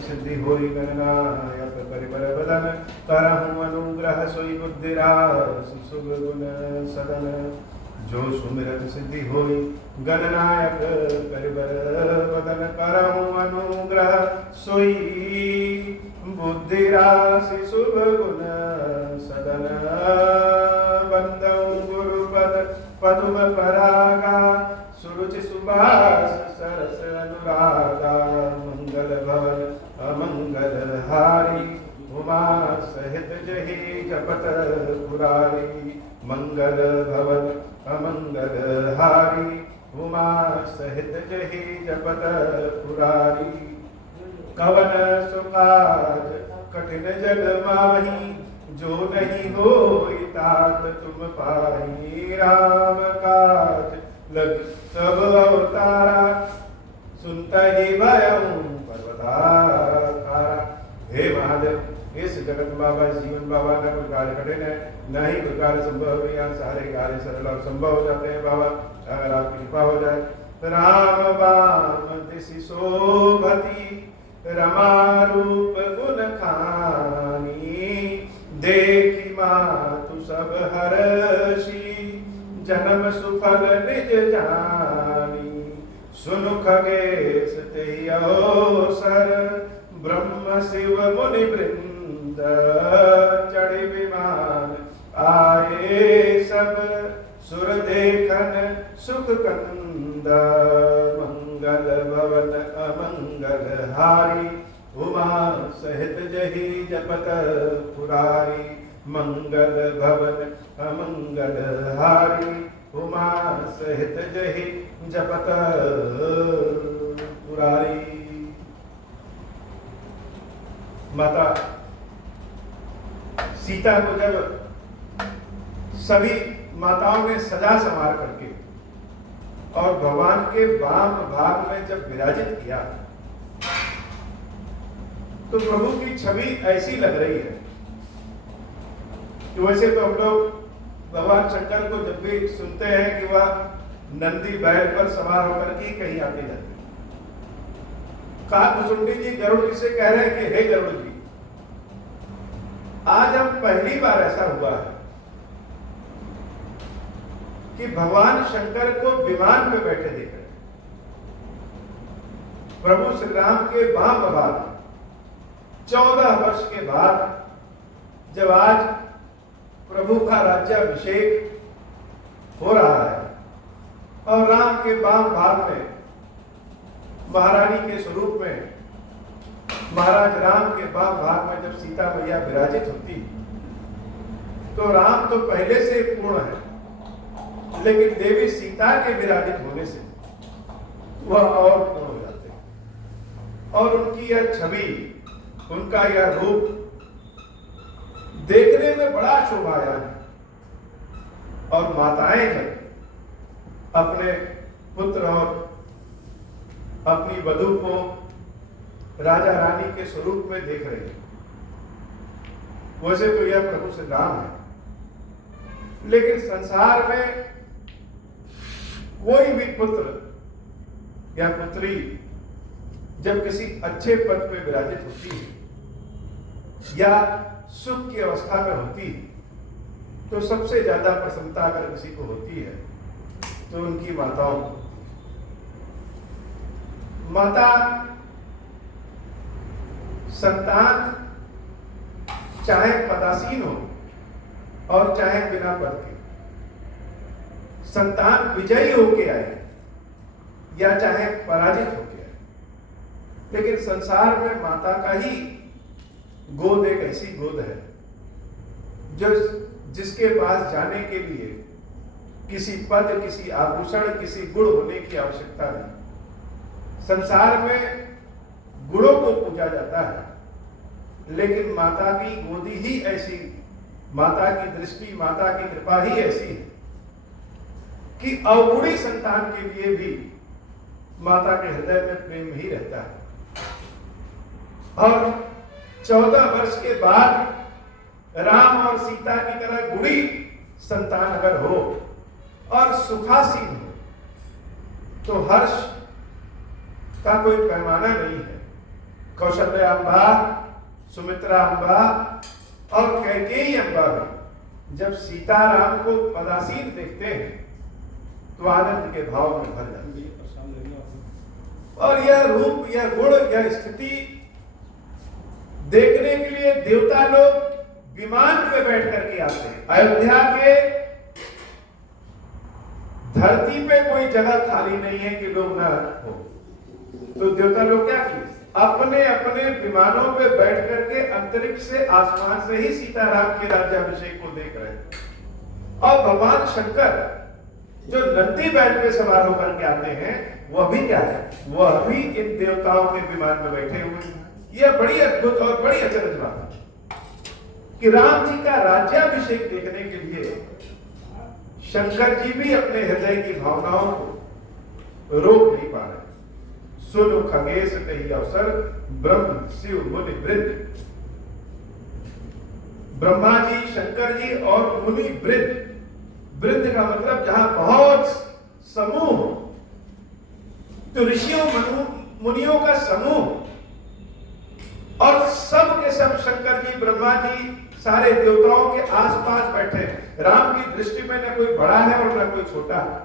सिद्धि होई गणनायक परिबर बदन करहु अनुग्रह सोई बुद्धिरासि शुभ गुण सदन जो सुमिरत सिद्धि होई गणनायक परिबर बदन करहु अनुग्रह सोई बुद्धिरासि शुभ गुण सदन बंदौ गुरुपद पदुम परागा सुरुचि सुबास सरस अनुरागा मंगल भवन अमंगल हारी उमा सहित जहि जपत पुरारी मंगल भवन अमंगल हारी उमा सहित जहि जपत पुरारी कवन सुकाज कठिन जग माही जो नहीं हो तात तुम पाही राम काज लग सब अवतारा सुनता ही भयऊ पर्वताकारा। हे महादेव इस जगत बाबा जीवन बाबा का कोई कार्य कठिन है न ही कोई कार्य संभव है, यहाँ सारे कार्य सरल और संभव हो जाते हैं बाबा अगर आपकी कृपा हो जाए। राम बाम दिशि शोभती रमा रूप गुण खानी देखी मातु सब हर्षी जन्म सुफल निज जानी सुनु खगेश तेहि अवसर ब्रह्म शिव मुनि वृंद चढ़ी विमान आए सब सुर देखन सुख कंद मंगल भवन अमंगल हारी उमा सहित जहि जपत पुरारी मंगल भवन अमंगल हारी उमा सहित जहि जपत पुरारी। माता सीता को जब सभी माताओं ने सजा संवार करके और भगवान के वाम भाग में जब विराजित किया तो प्रभु की छवि ऐसी लग रही है कि वैसे तो हम लोग भगवान शंकर को जब भी सुनते हैं कि वह नंदी बैल पर सवार होकर के कहीं आते जाते। काकभुसुंडी जी गरुड़ जी से कह रहे हैं कि हे गरुड़ जी, आज हम पहली बार ऐसा हुआ है कि भगवान शंकर को विमान में बैठे देख रहे। प्रभु श्री राम के वाम भाग 14 वर्ष के बाद जब आज प्रभु का राज्याभिषेक हो रहा है और राम के वाम भाग में महारानी के स्वरूप में महाराज राम के वाम भाग में जब सीता मैया विराजित होती तो राम तो पहले से पूर्ण है, लेकिन देवी सीता के विराजित होने से वह और पूर्ण हो जाते हैं और उनकी यह छवि, उनका यह रूप देखने में बड़ा शोभायमान है। और माताएं जब अपने पुत्र और अपनी वधू को राजा रानी के स्वरूप में देख रहे हैं, वैसे तो यह प्रभु श्री राम है, लेकिन संसार में कोई भी पुत्र या पुत्री जब किसी अच्छे पद पे विराजित होती है या सुख की अवस्था में होती है तो सबसे ज्यादा प्रसन्नता अगर किसी को होती है तो उनकी माताओं को। माता संतान चाहे पदासीन हो और चाहे बिना पद के, संतान विजयी होके आए या चाहे पराजित होके आए, लेकिन संसार में माता का ही गोद एक ऐसी गोद है जो जिसके पास जाने के लिए किसी पद, किसी आभूषण, किसी गुण होने की आवश्यकता नहीं। संसार में गुणों को पूजा जाता है, लेकिन माता की गोदी ही ऐसी, माता की दृष्टि, माता की कृपा ही ऐसी है कि अवगुणी संतान के लिए भी माता के हृदय में प्रेम ही रहता है। और 14 वर्ष के बाद राम और सीता की तरह गुणी संतान अगर हो और सुखासीन हो तो हर्ष का कोई पैमाना नहीं है। कौशल्या अम्बा, सुमित्रा अम्बा और कैकेयी अम्बा भी जब सीताराम को पदासीन देखते हैं तो आनंद के भाव में भर जाते हैं। और यह रूप, यह गुण, यह स्थिति देखने के लिए देवता लोग विमान पे बैठ करके आते हैं। अयोध्या के धरती पे कोई जगह खाली नहीं है कि लोग ना हो, तो देवता लोग क्या किए, अपने अपने विमानों पे बैठ करके अंतरिक्ष से, आसमान से ही सीताराम के राज्याभिषेक को देख रहे हैं। और भगवान शंकर जो नंदी बैल पे सवार होकर के आते हैं, वह भी क्या है, वह भी इन देवताओं के विमान में बैठे हुए हैं। यह बड़ी अद्भुत और बड़ी अचरज बात है कि राम जी का राज्याभिषेक देखने के लिए शंकर जी भी अपने हृदय की भावनाओं को रोक नहीं पा रहे। सुनो खगेश तहि अवसर ब्रह्म शिव मुनि वृंद, ब्रह्मा जी, शंकर जी और मुनि वृंद, वृंद का मतलब जहां बहुत समूह, तो ऋषियों मुनियों का समूह, और सब के सब शंकर जी, ब्रह्मा जी, सारे देवताओं के आसपास बैठे हैं। राम की दृष्टि में न कोई बड़ा है और न कोई छोटा है।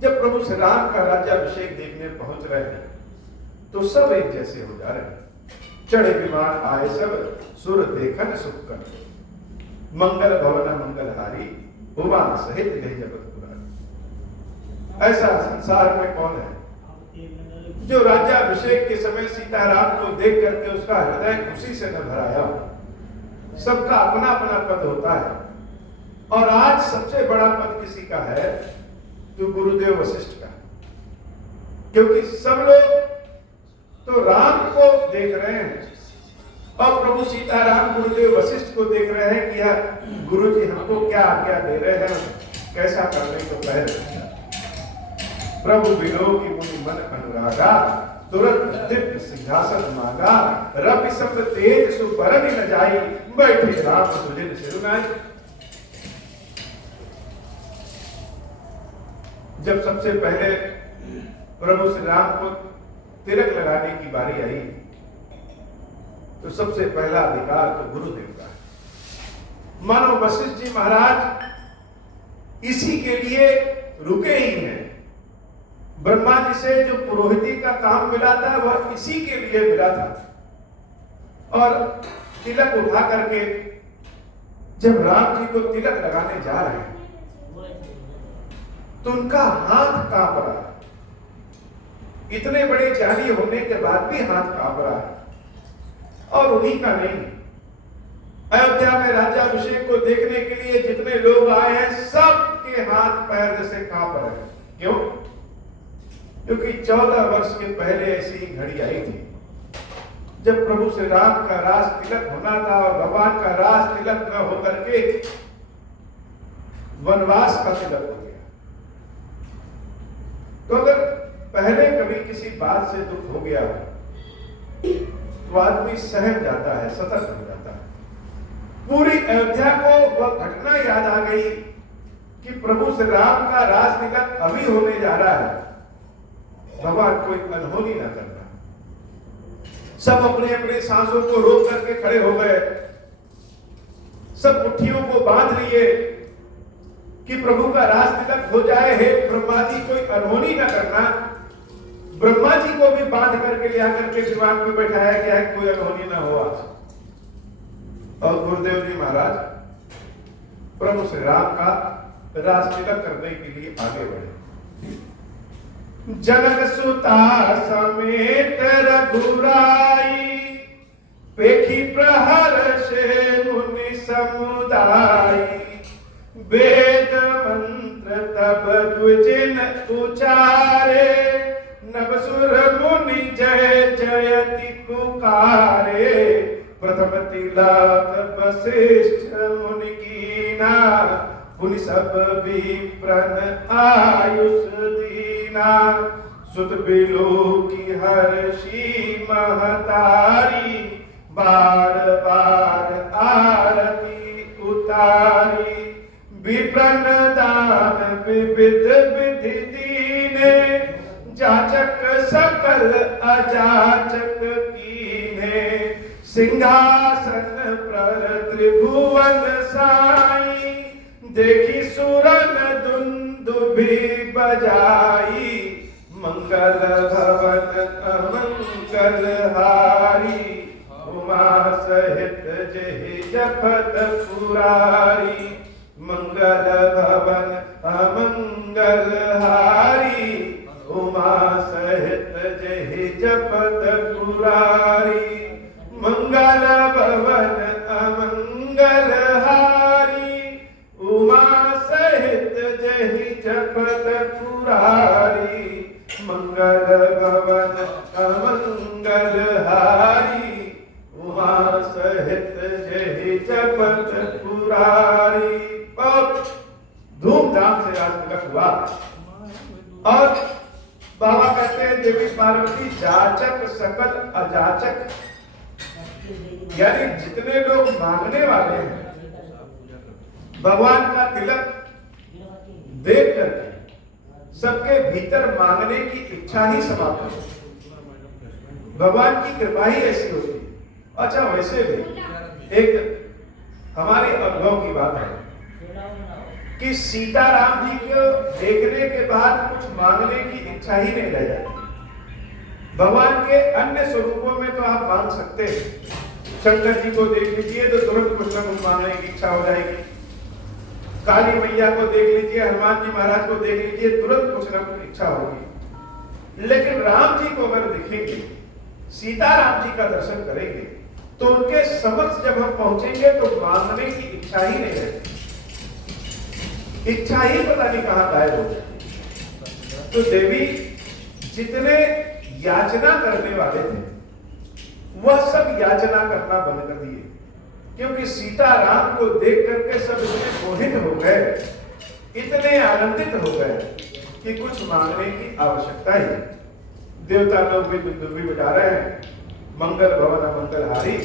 जब प्रभु श्री राम का राज्याभिषेक देखने पहुंच रहे हैं तो सब एक जैसे हो जा रहे हैं। चढ़े विमान आए सब, सुर देखन सुख कर, मंगल भवन मंगलहारी, भुवन सहित गई जगत पुरारी। ऐसा संसार में कौन है जो राज्याभिषेक के समय सीताराम को देख करके उसका हृदय खुशी से न भराया हो। सबका अपना अपना पद होता है, और आज सबसे बड़ा पद किसी का है तो गुरुदेव वशिष्ठ का, क्योंकि सब लोग तो राम को देख रहे हैं और प्रभु सीताराम गुरुदेव वशिष्ठ को देख रहे हैं कि यह गुरु जी हमको क्या आज्ञा दे रहे हैं, कैसा करने को कह रहे हैं। प्रभु विनोद की मुनि मन अनुरागा, तुरंत दिव्य सिंहासन मांगा, रवि सब तेज सुबरन न जाई, बैठे राम सुजिन सिरुनाई। जब सबसे पहले प्रभु श्री राम को तिलक लगाने की बारी आई तो सबसे पहला अधिकार तो गुरुदेव का है। मानो वशिष्ठ जी महाराज इसी के लिए रुके ही हैं। ब्रह्मा जी से जो पुरोहिती का काम मिला था वह इसी के लिए मिला था, और तिलक उठा करके जब राम जी को तिलक लगाने जा रहे हैं तो उनका हाथ कांप रहा है। इतने बड़े ज्ञानी होने के बाद भी हाथ कांप रहा है, और उन्हीं का नहीं, अयोध्या में राज्याभिषेक को देखने के लिए जितने लोग आए हैं सबके हाथ पैर जैसे कांप रहे हैं। क्यों? क्योंकि 14 वर्ष के पहले ऐसी घड़ी आई थी जब प्रभु श्री राम का रास तिलक होना था, और भगवान का रास तिलक न होकर के वनवास का तिलक हो गया। तो अगर पहले कभी किसी बात से दुख हो गया तो आदमी सहम जाता है, सतर्क हो जाता है। पूरी अयोध्या को वह घटना याद आ गई कि प्रभु श्री राम का रास तिलक अभी होने जा रहा है, भगवान कोई अनहोनी ना करना। सब अपने अपने सांसों को रोक करके खड़े हो गए, सब मुट्ठियों को बांध लिए कि प्रभु का रास तिलक हो जाए। हे ब्रह्मा जी, कोई अनहोनी ना करना। ब्रह्मा जी को भी बांध करके ले आकर के दीवान पे बैठाया गया है, कोई अनहोनी ना हो आज। और गुरुदेव जी महाराज प्रभु श्री राम का रास तिलक करने के लिए आगे बढ़े। जनक सुता समेत रघुराई, पेखी प्रहर से मुनि समुदाय, वेद मंत्र तब द्विजिन उचारे, नवसुर मुनि जय जयति पुकारे, प्रथम तिलक वशिष्ठ मुनि कीना, पुनि सब विप्रन आयुष दीना, सुत बिलो की हर्षी महतारी, बार बार आरती उतारी, विप्रन दान विविध विधि दीने, जाचक सकल अजाचक की सिंहासन पर त्रिभुवन साई, देखी सुरन दुंदुभि बजाई, मंगल भवन अमंगल हारी, उमा सहित जेहि जपत पुरारी, मंगल भवन अमंगल हारी, उमा सहित जेहि जपत पुरारी, मंगल भवन अमंगल हारी, उमा सहित जेहि जपत पुरारी, मंगल भवन अमंगल हारी, उमा सहित जेहि जपत पुरारी। बहुत धूमधाम से रात तिलक हुआ और बाबा कहते हैं देवी पार्वती जाचक सकल अजाचक, यानी जितने लोग मांगने वाले हैं भगवान का तिलक देख करके सबके भीतर मांगने की इच्छा ही समाप्त हो। भगवान की कृपा ही ऐसी होती है। अच्छा, वैसे भी एक हमारे अनुभव की बात है कि सीताराम जी को देखने के बाद कुछ मांगने की इच्छा ही नहीं रह जाती। भगवान के अन्य स्वरूपों में तो आप मांग सकते हैं, शंकर जी को देख लीजिए तो तुरंत कुछ न कुछ मांगने की इच्छा हो जाएगी, काली मैया को देख लीजिए, हनुमान जी महाराज को देख लीजिए, तुरंत कुछ न कुछ इच्छा होगी। लेकिन राम जी को अगर देखेंगे, सीताराम जी का दर्शन करेंगे तो उनके समक्ष जब हम पहुंचेंगे तो मांगने की इच्छा ही नहीं रहती, इच्छा ही पता नहीं कहां गायब हो जाती। तो देवी जितने याचना करने वाले थे वह सब याचना करना बंद कर दिए, क्योंकि सीताराम को देख करके सब इतने मोहित हो गए, इतने आनंदित हो गए कि कुछ मांगने की आवश्यकता ही नहीं। देवता लोग भी दुंदुभि बजा रहे हैं, मंगल भवन मंगल हारी,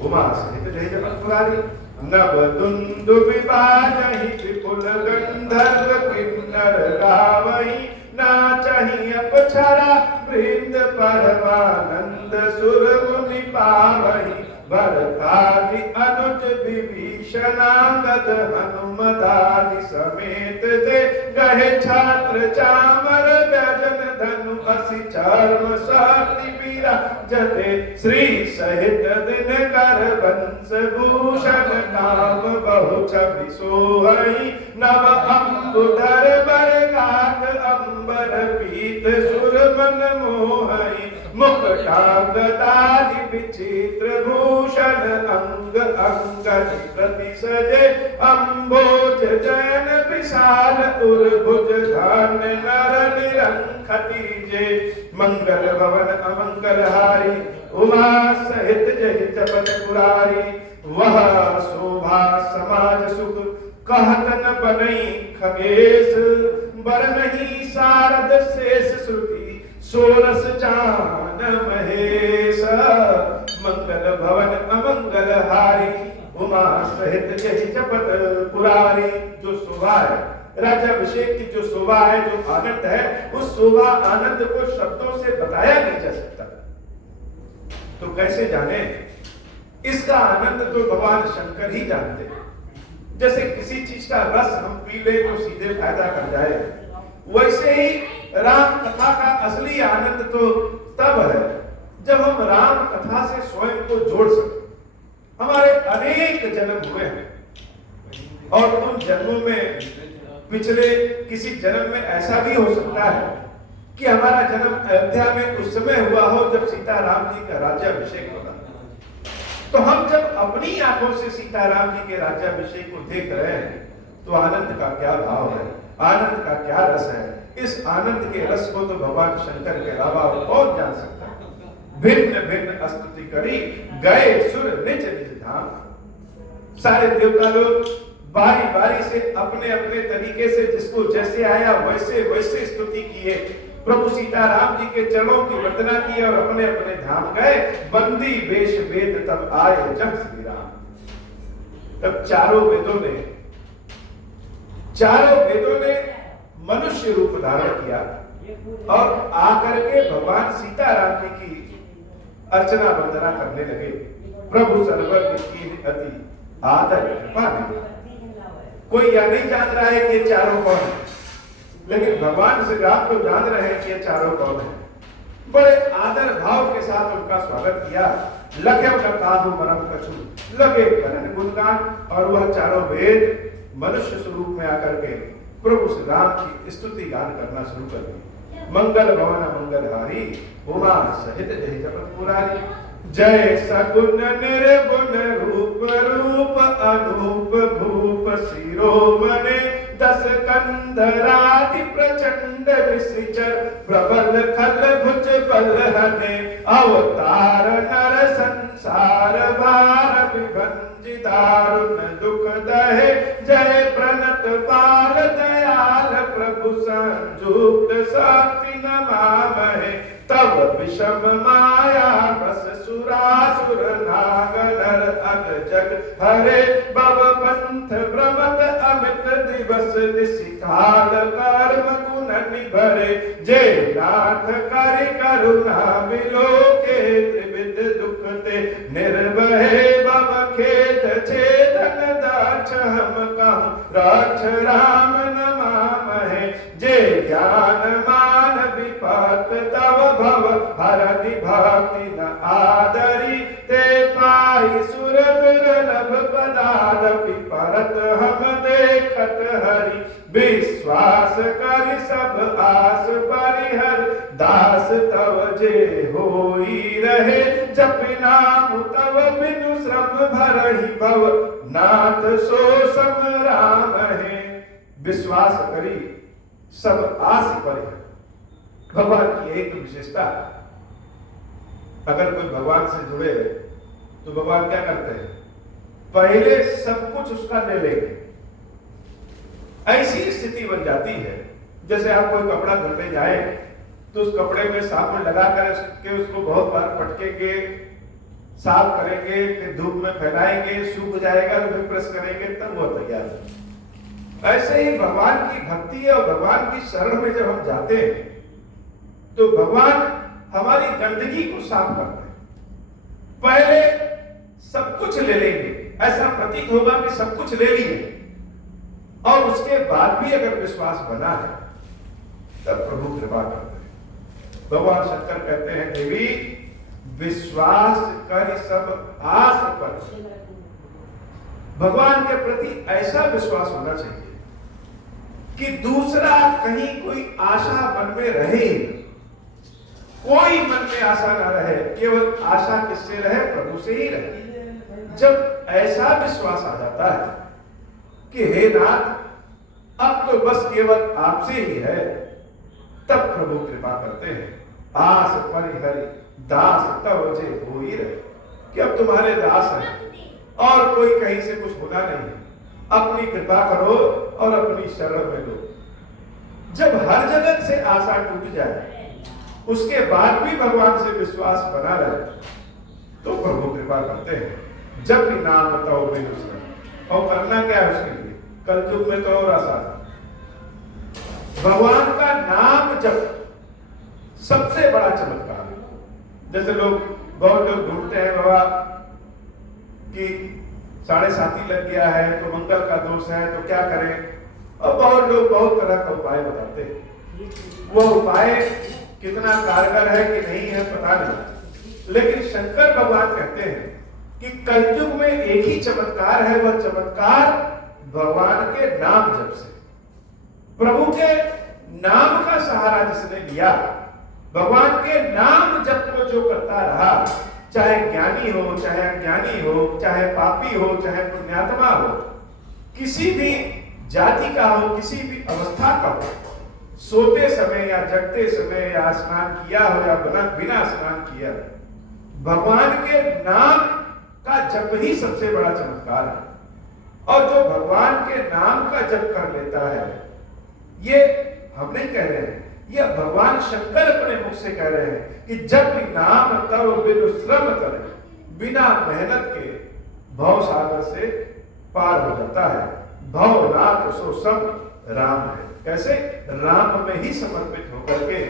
उमा सहित जय जपत पुरारी, नव दुंदुभि बाजहि विपुल गंधर्व किन्नर गावहि, नाचहि अप्सरा वृंद परमानंद सुर मुनि पावहि, भरतादि अनुज विभीषणांगद हनुमदादि समेत ते गहे छात्र चामर गजन धनु असि चर्म शक्ति पीरा जते, श्री सहित दिन कर वंश भूषण काम बहु छवि सोहई, नव अंबुधर बरगात अंबर पीत सुर मन मोहई, मुकुटांगदादि विचित्र भूषण अंग अंगनि प्रति सजे, अम्बोज जयन विशाल उर्भुज धान नर निरंखति जे, मंगल भवन अमंगल हारी, उमा सहित जहि जपत पुरारी, वह शोभा समाज सुख कहत न बनई खगेश, बरनहि शारद शेष श्रुति सोरस जान महेश, मंगल भवन अमंगल हारी, उमा सहित जहि जपत पुरारी। जो शोभा है, राज्याभिषेक की जो शोभा है, जो आनंद है, उस शोभा आनंद को शब्दों से बताया नहीं जा सकता। तो कैसे जाने? इसका आनंद तो भगवान शंकर ही जानते हैं। जैसे किसी चीज का रस हम पी ले तो सीधे फायदा कर जाए, वैसे ही राम कथा का असली आनंद तो तब है जब हम राम कथा से स्वयं को जोड़ सके। हमारे अनेक जन्म हुए हैं और उन जन्मों में पिछले किसी जन्म में ऐसा भी हो सकता है कि हमारा जन्म अयोध्या में उस समय हुआ हो जब सीताराम जी का राज्याभिषेक होगा। तो हम जब अपनी आंखों से सीताराम जी के राज्याभिषेक को देख रहे हैं तो आनंद का क्या भाव है, आनंद का क्या रस है। इस आनंद के रस को तो भगवान शंकर के अलावा और कौन जान सकता है। भिन्न भिन्न स्तुति करी गए सुर निज निज धाम। सारे देवता लोग बारी बारी से अपने अपने तरीके से जिसको जैसे आया वैसे वैसे स्तुति किए। प्रभु सीताराम जी के चरणों की वंदना की और अपने अपने धाम गए। बंदी वेश वेद तब आए जब श्री राम। तब चारों वेदों ने मनुष्य रूप धारण किया और आकर के भगवान सीताराम जी की अर्चना वंदना करने लगे। प्रभु सर्वज्ञ की अति आदर कृपा। कोई यह नहीं जान रहा है कि ये चारों कौन है, लेकिन भगवान श्री राम तो जान रहे हैं कि ये चारों कौन है। बड़े आदर भाव के साथ उनका स्वागत किया। लगे काधु मरम कछु, लगे करन गुणगान, और वह चारों वेद मनुष्य स्वरूप में आकर के प्रभु श्री राम की स्तुति गान करना शुरू कर दी। मंगल भवन मंगलहारी, उमा सहित जय जगत पुरारी। जय सगुन निर्गुण रूप रूप अनूप भूप शिरोमणे, दस कंधरादि प्रचंड विसिचर, प्रबल खल भुज बल हने, अवतार नर संसार भार विभंजि दारुण दुख दहे। जय प्रणत बाल दयाल प्रभु संयुक्त शक्ति नमामहे, तब विषम माया बस सुरासुर नाग नर अग जग हरे। भव पंथ भ्रमत अमित दिवस निशिकाल कर्म गुण निभरे, जय नाथ करि करुणा विलोके त्रिविध दुख ते निर्भय। भव खेद छेदन दाक्ष हम कहूँ रक्ष राम नमामहे, जय ज्ञान मान विपत तव भव हरनि भक्ति न आदरी। ते पाई सुर दुर्लभ पदादपि परत हम देखत हरि, विश्वास करि सब आस परिहर। दास तव जे होई रहे, जपि नाम तव बिनु श्रम भरहि भव, नाथ सो सम राम है। विश्वास करी सब आस परिहर। भगवान की एक विशेषता, अगर कोई भगवान से जुड़े तो भगवान क्या करते हैं, पहले सब कुछ उसका ले लेंगे। ऐसी स्थिति बन जाती है जैसे आप कोई कपड़ा धुलने जाए तो उस कपड़े में साबुन लगाकर उसको बहुत बार पटकेंगे, साफ करेंगे, फिर धूप में फैलाएंगे, सूख जाएगा तो फिर प्रेस करेंगे, तब वो तैयार है। ऐसे ही भगवान की भक्ति और भगवान की शरण में जब हम जाते हैं तो भगवान हमारी गंदगी को साफ करते हैं। पहले सब कुछ ले लेंगे, ऐसा प्रतीत होगा कि सब कुछ ले लिए, और उसके बाद भी अगर विश्वास बना है तब प्रभु कृपा करते हैं। भगवान शंकर कहते हैं, देवी विश्वास कर सब आस पर। भगवान के प्रति ऐसा विश्वास होना चाहिए कि दूसरा कहीं कोई आशा मन में रहे ही नहीं। कोई मन में आशा ना रहे, केवल आशा किससे रहे, प्रभु से ही रहे। जब ऐसा विश्वास आ जाता है कि हे नाथ अब तो बस केवल आपसे ही है, तब प्रभु कृपा करते हैं। आस परिहरि दास तव जे होई रहे, कि अब तुम्हारे दास हैं और कोई कहीं से कुछ होना नहीं है, अपनी कृपा करो और अपनी शरण में लो। जब हर जगत से आशा टूट जाए, उसके बाद भी भगवान से विश्वास बना रहे, तो प्रभु कृपा करते हैं। जब भी नाम बताओ बिनु श्रम, और करना क्या है उसके लिए, कलयुग में तो और आसान। भगवान का नाम जब सबसे बड़ा चमत्कार है। जैसे बहुत लोग ढूंढते हैं बाबा कि 7:30 लग गया है तो मंगल का दोष है तो क्या करें, और बहुत लोग बहुत तरह का उपाय बताते हैं। वो उपाय कितना कारगर है कि नहीं है पता नहीं, लेकिन शंकर भगवान कहते हैं कि कलयुग में एक ही चमत्कार है, वह चमत्कार भगवान के नाम जप से। प्रभु के नाम का सहारा जिसने लिया, भगवान के नाम जप को जो करता रहा, चाहे ज्ञानी हो, चाहे अज्ञानी हो, चाहे पापी हो, चाहे पुण्यात्मा हो, किसी भी जाति का हो, किसी भी अवस्था का हो, सोते समय या जगते समय या स्नान किया हो या बिना स्नान किया, भगवान के नाम का जप ही सबसे बड़ा चमत्कार है। और जो भगवान के नाम का जप कर लेता है, ये हम नहीं कह रहे हैं, यह भगवान शंकर अपने मुख से कह रहे हैं कि जब भी नाम तब बिनु श्रम करे, बिना मेहनत के भव सागर से पार हो जाता है। भवनाथ सो सब राम है। कैसे? राम में ही समर्पित होकर के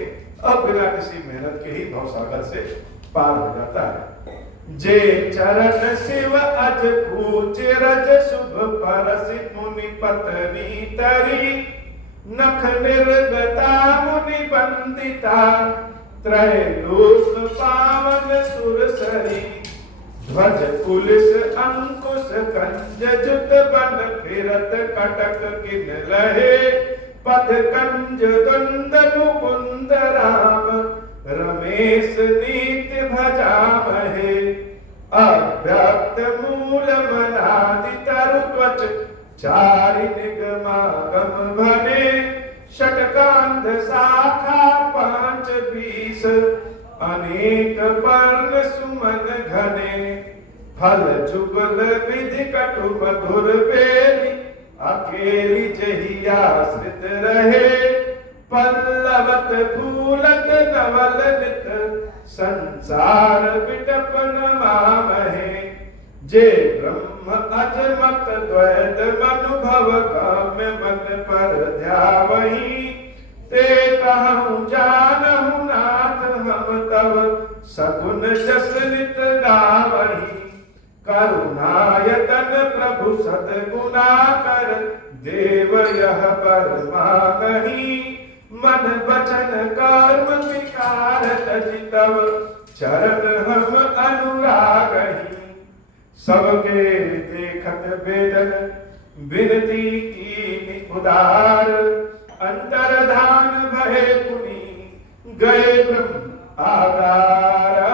अब बिना किसी मेहनत के ही भव सागर से पार हो जाता है। जे चरण शिव अज पूज्य रज शुभ परसि मुनि पत्नी तरी नख निर्गता मुनि बंदिता त्रैलोक पावन सुरसरी ध्वज कुलिस अंकुश कंज जुत बन फिरत कटक किन लहे पद कंज दंड मुकुंद राम रमेश नीति भजामहे अव्यक्त मूल मनादि तरु त्वच चारि निगमागम भने षटकांध शाखा पांच बीस अनेक वर्ण सुमन घने फल जुगल विधि कटु मधुर बेली अकेली जही आश्रित रहे पल्लवत फूलत नवल नित संसार बिटपन मामहे जे ब्रह्म अजमत द्वैत मनुभव काम्य मन पर ध्यावही ते कहूँ जानहु नाथ हम तव सगुन जस नित गावही करुणायतन प्रभु सद्गुना कर देव यह परमा कही मन वचन कर्म विकार तजि तव चरण हम अनुरागही सबके देखत वेदन विनती की उदार अंतरधान भये पुनि गए ब्रह्म आगार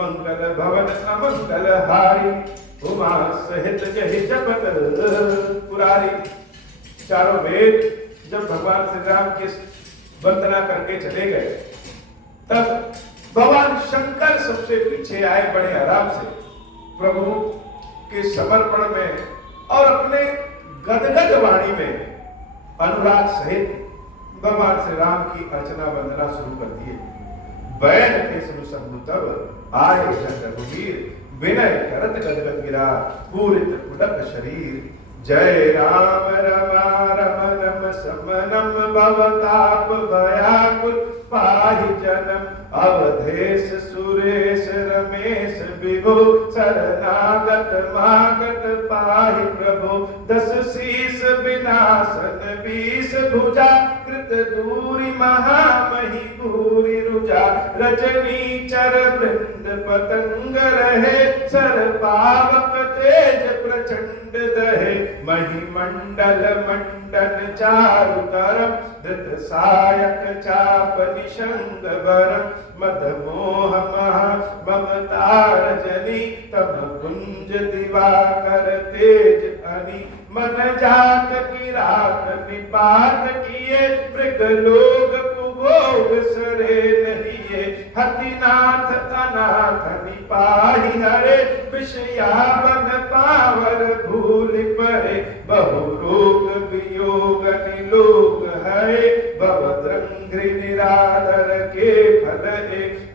मंगल भवन अमंगल हारी उमा सहित जहि जपत पुरारी। चारों वेद जब भगवान श्री राम की वंदना करके चले गए तब भगवान शंकर सबसे पीछे आए बड़े आराम से प्रभु के समर्पण में और अपने गदगद वाणी में अनुराग सहित भगवान श्री राम की अर्चना वंदना शुरू कर दिए। बैन के सुनु शंभु तब आए जन रघुवीर विनय करत गदगद गिरा पूरित पुलक शरीर जय राम रमा रमनम समनम भवताप भयाकुल पाहि जन्म अवधेश सुरेश रमेश विभो शरणागत मागत पाहि प्रभु दस शीस विनाशन बीस भुजा कृत दूरी महामहि भूरि रुजा रजनी चर वृंद पतंग रहे सर पावक तेज प्रचंड दहे महिमंडल मंडन चारु तरफ धृत सायक चाप निशंग वरम मद मोह महा ममतार जनी तम कुंज दिवाकर तेज अनी मन जात की रात निपात किए मृग लोग कुभोग सरे नहिए हतिनाथ अनाथ निपाहि हरे विषयावन पावर भूल परे बहु रोग वियोग निलोग हरे भवद्रंघ्रि निराधर के फल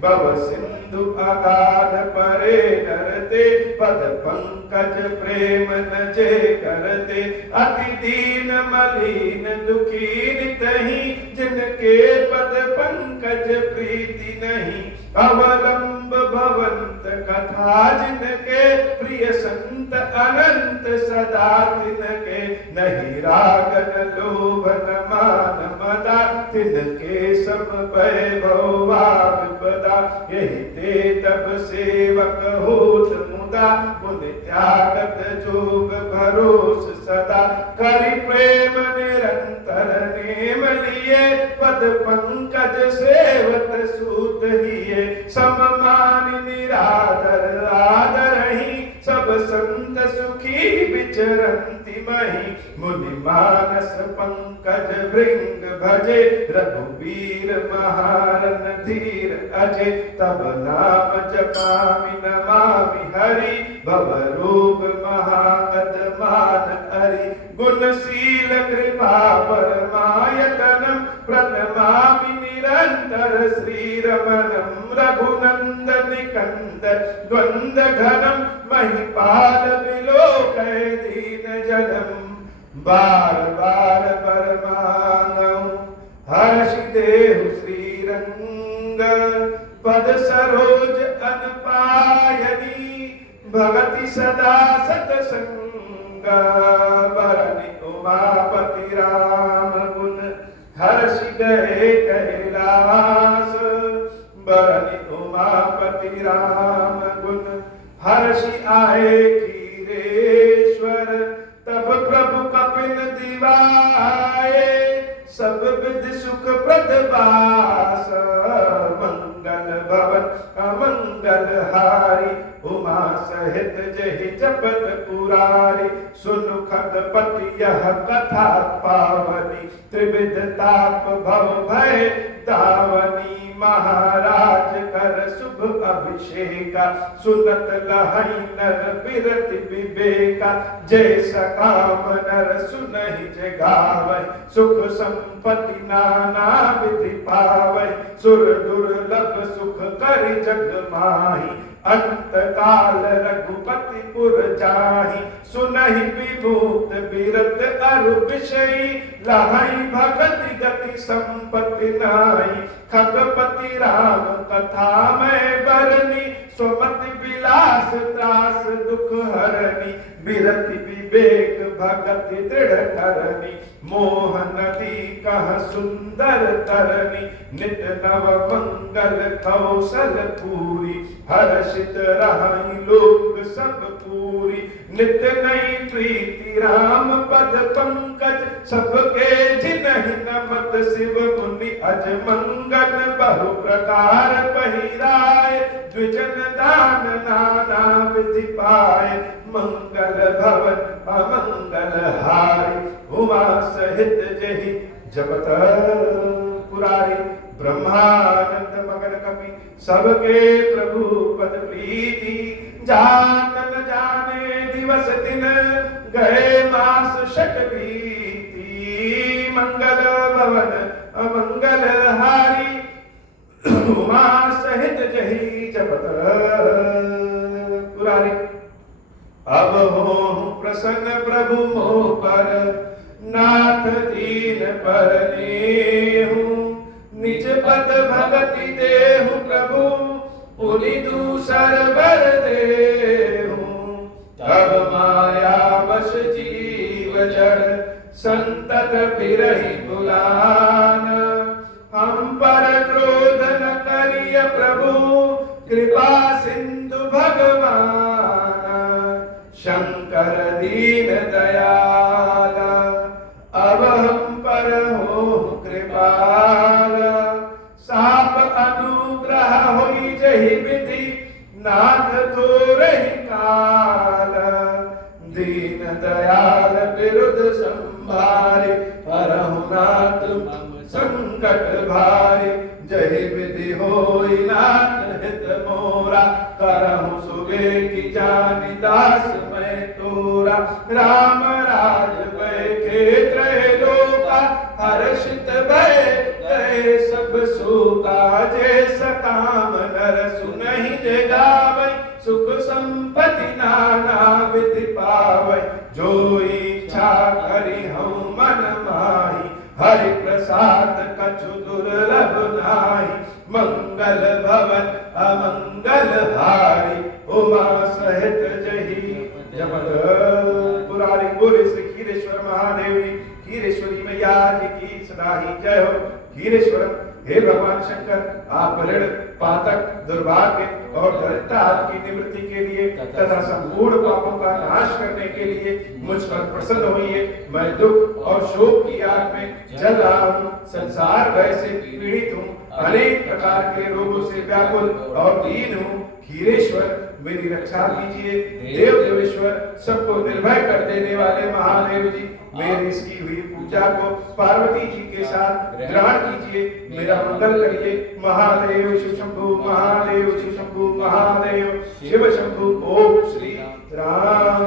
भव सिंधु अगाध परे डरते पद पंकज प्रेम नजे करते अति दीन मलीन दुखी नितहि जिनके पद पंकज प्रीति नहीं अवलंब भवंत कथा जिनके प्रिय संत अनंत सदा तिनके नहीं राग न लोभ न मान मदा तिनके सब वैभव विपदा यही ते तब सेवक होत मुदा मुन त्यागत जोग भरोस सदा करि प्रेम निरंतर नेम लिए पद पंकज सेवत सूत हिये सममान निरादर आदर ही सब संत सुखी विचरंति मही मुनि मानस पंकज भृंग भजे रघुवीर महारन धीर अजय तब नाम जपामि नमामि हरि भव रोग महागत मान हरि गुणशील कृपा परमायतनम प्रणमामि निरंतर श्री रमणम रघुनंदन कंद द्वंद घनम महिपाल विलोकय दीन जनम बार बार परमानौ हर्षि देहु श्रीरंग पद सरोज अनपायनी भगति सदा सतसंग बरनि उमापति राम गुण हर्ष गए कैलास बरनि उमापति राम गुण हर्ष आए खीरेश्वर तब प्रभु कपिल दिवाए सब विधि सुख प्रदबास मंगल भवन अमंगल हारी उमा सहित जहि जपत पुरारी सुनु खगपति यह कथा पावनी त्रिविध ताप भव भय दावनी महाराज कर शुभ अभिषेका सुनत लहई नर बिरति विवेका जय सकाम नर सुनहि जगावै सुख संपत्ति नाना विधि पावै सुर दुर्लभ सुख कर जग माही अंत काल रघुपति पुर जाहि सुनहि विमुक्त बिरत अरु विषयी लहई भगति गति संपत्ति नाई खगपति राम कथा मैं बरनी स्वमति विलास त्रास दुख हरनी बिरति विवेक भगति दृढ़ करनी मोह नदी कह सुंदर तरनी नित नव मंगल कौशल पूरी हर्षित रहाई लोक सब पूरी नित नई प्रीति राम पद पंकज सबके जिनहि नमत शिव मुनि अज मंगल बहु प्रकार पहिराय द्विजन दान नाना विधि पाए मंगल भवन अमंगल हारी उमा सहित जहि जपत पुरारी ब्रह्मानंद मगन कपि सबके प्रभु पद प्रीति जात न जाने दिवस दिन गए मास शत बीती मंगल भवन अमंगल हारी उमा सहित जहि जपत पुरारी अब हो प्रसन्न प्रभु मोह पर नाथ दीन पर नेहु निज पद भगति देहु प्रभु पुनि दूसर बर देहु तब माया वश जीव जड़ संतत बिरहि बुलान हम पर क्रोध न करिय प्रभु कृपा सिंधु भगवान शंकर दीन दयाल अब हम पर हो कृपाल साप अनुग्रह होई जहि विधि नाथ थोरहि काल दीन दयाल विरुद्ध संभारे हरहु नाथ संकट भारे जहि विधि होई नाथ हित मोरा करहु सुबे की जानि दास मैं तोरा राम राज बैठे त्रैलोका हर्षित भय गए सब शोका जय सकाम नर सुनहि जय गावै सुख संपत्ति नाना विधि पावै जो इच्छा करि हूँ मन माही हरि प्रसाद कछु दुर्लभ नाही मंगल भवन अमंगल हारी उमा सहित जहि जपत पुरारी। बोले श्री खीरेश्वर महादेव खीरेश्वरी मैया की सदा ही जय हो। खीरेश्वर हे भगवान शंकर, आप ऋण पातक दुर्भाग्य और दरिद्रता की निवृत्ति के लिए तथा संपूर्ण पापों का नाश करने के लिए मुझ पर प्रसन्न होइए। मैं दुख और शोक की आग में जल रहा हूँ, संसार भय से पीड़ित हूँ, अनेक प्रकार के रोगों से व्याकुल और दीन हूँ। खीरेश्वर मेरी रक्षा कीजिए। देव देवेश्वर सबको निर्भय कर देने वाले महादेव जी, मेरी इसकी हुई पूजा को पार्वती जी के साथ ग्रहण कीजिए, मेरा मंगल करिए। महादेव शिव शंभु, महादेव शिव शंभु, महादेव शिव शंभु। ओम श्री राम